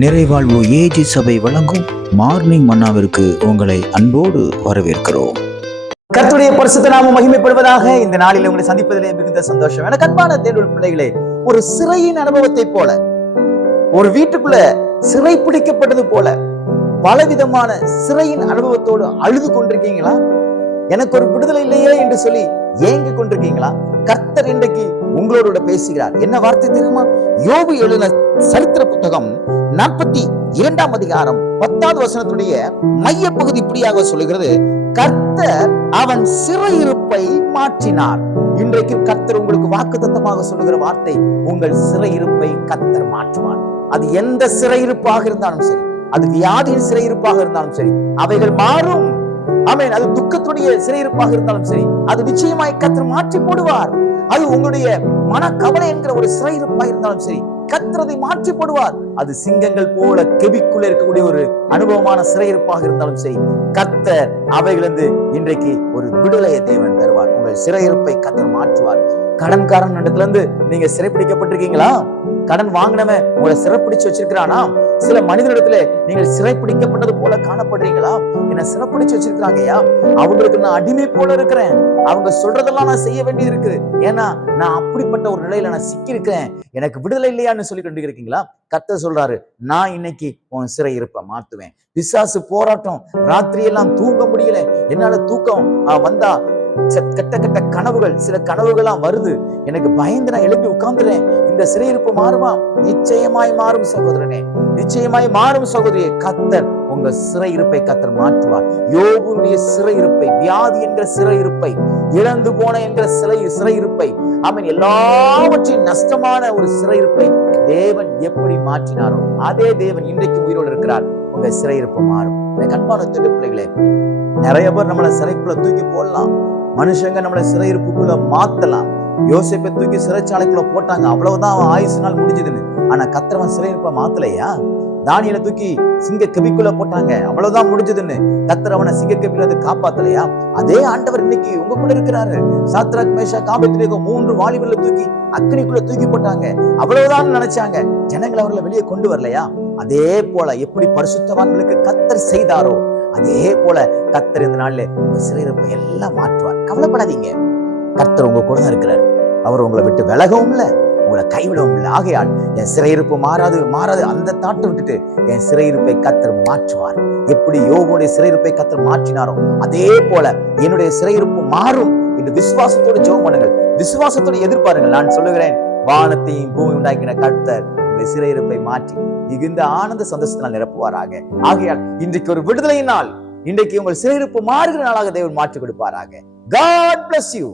நிறைவாழ்வு AG சபை வழங்கும் morning மன்னாவிற்கு உங்களை அன்போடு வரவேற்கிறோம். கர்த்தருடைய பரிசுத்த நாமம் மகிமைப்படுவதாக. இந்த நாளில் உங்களை சந்திப்பதிலே மிகுந்த சந்தோஷம். எனக்கு அன்பான தேவனுடைய பிள்ளைகளே, ஒரு சிறையின் அனுபவத்தை போல, ஒரு வீட்டுக்குள்ள சிறை பிடிக்கப்பட்டது போல பலவிதமான சிறையின் அனுபவத்தோடு அழுது கொண்டிருக்கீங்களா? எனக்கு ஒரு விடுதலை இல்லையே என்று சொல்லி ஏங்கி கொண்டிருக்கீங்களா? கர்த்தர் இன்றைக்கு உங்களோட பேசுகிறார். என்ன வார்த்தை தெரியுமா? யோபு எழுதின சரித்திர புத்தகம் 42 அதிகாரம் 10வது வசனத்துடைய மைய பகுதி இப்படியாக சொல்லுகிறது: கர்த்தர் அவன் சிறையிருப்பை மாற்றினார். இன்றைக்கு கர்த்தர் உங்களுக்கு வாக்குத்தத்தமாக சொல்லுகிற வார்த்தை, உங்கள் சிறையிருப்பை கர்த்தர் மாற்றுவார். அது எந்த சிறையிருப்பாக இருந்தாலும் சரி, அது வியாதியின் சிறையிருப்பாக இருந்தாலும் சரி, அவைகள் மாறும். ஆமென். அது துக்கத்துடைய சிறையிருப்பாக இருந்தாலும் சரி, அது நிச்சயமாய் கர்த்தர் மாற்றி போடுவார். அது உங்களுடைய மனக்கவலை என்கிற ஒரு சிறையிருப்பாக இருந்தாலும் சரி, கர்த்தரை மாற்றி போடுவார். அது சிங்கங்கள் போல கெபிக்குள்ள இருக்கக்கூடிய ஒரு அனுபவமான சிறையிருப்பாக இருந்தாலும் சரி, கர்த்தர் அவைகளிலிருந்து இன்றைக்கு ஒரு விடுதலையை தேவன் தருவார். உங்கள் சிறையிருப்பை கர்த்தர் மாற்றுவார். கடன்காரன் இடத்துல இருந்து நீங்க சிறைப்பிடிக்கப்பட்டிருக்கீங்களா? கடன் வாங்கினவன் உங்களை சிறைப்பிடிச்சு வச்சிருக்கிறானா? சில மனிதனிடத்துல நீங்கள் சிறைப்பிடிக்கப்பட்டது போல காணப்படுறீங்களா? என்ன சிறைப்பிடிச்சு வச்சிருக்கிறாங்கய்யா, அவங்களுக்கு நான் அடிமை போல இருக்கிறேன், அவங்க சொல்றதெல்லாம் நான் செய்ய வேண்டியது இருக்குது, ஏன்னா நான் அப்படிப்பட்ட ஒரு நிலையில நான் சிக்கி இருக்கிறேன், எனக்கு விடுதலை இல்லையான்னு சொல்லி கொண்டு இருக்கீங்களா? கர்த்தர் சொல்றாரு, நான் இன்னைக்கு உன் சிறையிருப்பை மாத்துவேன். பிசாசு போராட்டம், ராத்திரி எல்லாம் தூங்க முடியல, என்னால தூக்கம் வந்தா கெட்ட கெட்ட கனவுகள், சில கனவுகள்லாம் வருது, எனக்கு பயந்து நான் எழுப்பி உட்கார்ந்துறேன். இந்த சிறையிருப்பு மாறுமா? நிச்சயமாய் மாறும் சகோதரனே, நிச்சயமாய் மாறும் சகோதரியே. கர்த்தர் உங்க சிறையிருப்பை கர்த்தர் மாற்றுவார். யோபுடைய சிறையிருப்பை, வியாதி என்ற சிறையிருப்பை, இழந்து போன என்ற சிறையிருப்பை, அவன் எல்லாவற்றையும் நஷ்டமான ஒரு சிறையிருப்பை தேவன் எப்படி மாற்றினாரோ அதே தேவன் இன்றைக்கு உயிரோடு இருக்கிறார். உங்க சிறையிருப்பு மாறும். அன்பான பிள்ளைகளே, நிறைய பேர் நம்மளை சிறைக்குள்ள தூக்கி போடலாம், மனுஷங்க நம்மளை சிறையிருப்புக்குள்ள மாத்தலாம். யோசேப்பை தூக்கி சிறைச்சாலைக்குள்ள போட்டாங்க, அவ்வளவுதான் அவன் ஆயுசு நாள் முடிஞ்சதுன்னு. ஆனா கர்த்தர் சிறையிருப்பை மாத்தலையா? தானியேலை தூக்கி சிங்க கெபிக்குள்ள போட்டாங்க, அவ்வளவுதான் முடிஞ்சதுன்னு. கர்த்தர் அவனை சிங்க கெபில காப்பாத்தலையா? அதே ஆண்டவர் இன்னைக்கு உங்க கூட இருக்கிறாரு. சாத்ராக், மேஷாக், ஆபேத்நேகோ 3 வாலிபர்களை தூக்கி அக்கினிக்குள்ள தூக்கி போட்டாங்க, அவ்வளவுதான் நினைச்சாங்க. ஜனங்கள் அவர்களை வெளியே கொண்டு வரலையா? அதே போல எப்படி பரிசுத்தவான்களுக்கு கர்த்தர் செய்தாரோ அதே போல கர்த்தர் இந்த நாள்ல உங்க சிறையிருப்பை எல்லாம் மாற்றுவார். கவலைப்படாதீங்க, கர்த்தர் உங்க கூட தான் இருக்கிறார். அவர் உங்களை விட்டு விலகவும் இல்லை, உங்களை கைவிடவும் இல்லை. ஆகையால் என் சிறையிருப்பு மாறாது அந்த தாட்டை விட்டுட்டு என் சிறையிருப்பை கர்த்தர் மாற்றுவார். எப்படி யோபுடைய சிறையிருப்பை கர்த்தர் மாற்றினாரோ அதே போல என்னுடைய சிறையிருப்பு மாறும் என்று விசுவாசத்தோடு ஜெபம் பண்ணுங்கள், விசுவாசத்தோடு எதிர்பாருங்கள். நான் சொல்லுகிறேன், வானத்தையும் பூமி உண்டாக்கின கர்த்தர் உங்கள் சிறையிருப்பை மாற்றி மிகுந்த ஆனந்த சந்தோஷத்தினால் நிரப்புவாராக. ஆகையால் இன்றைக்கு ஒரு விடுதலை நாள், இன்றைக்கு உங்கள் சிறையிருப்பு மாறுகிற நாளாக தேவன் மாற்றி கொடுப்பாராக. God bless you.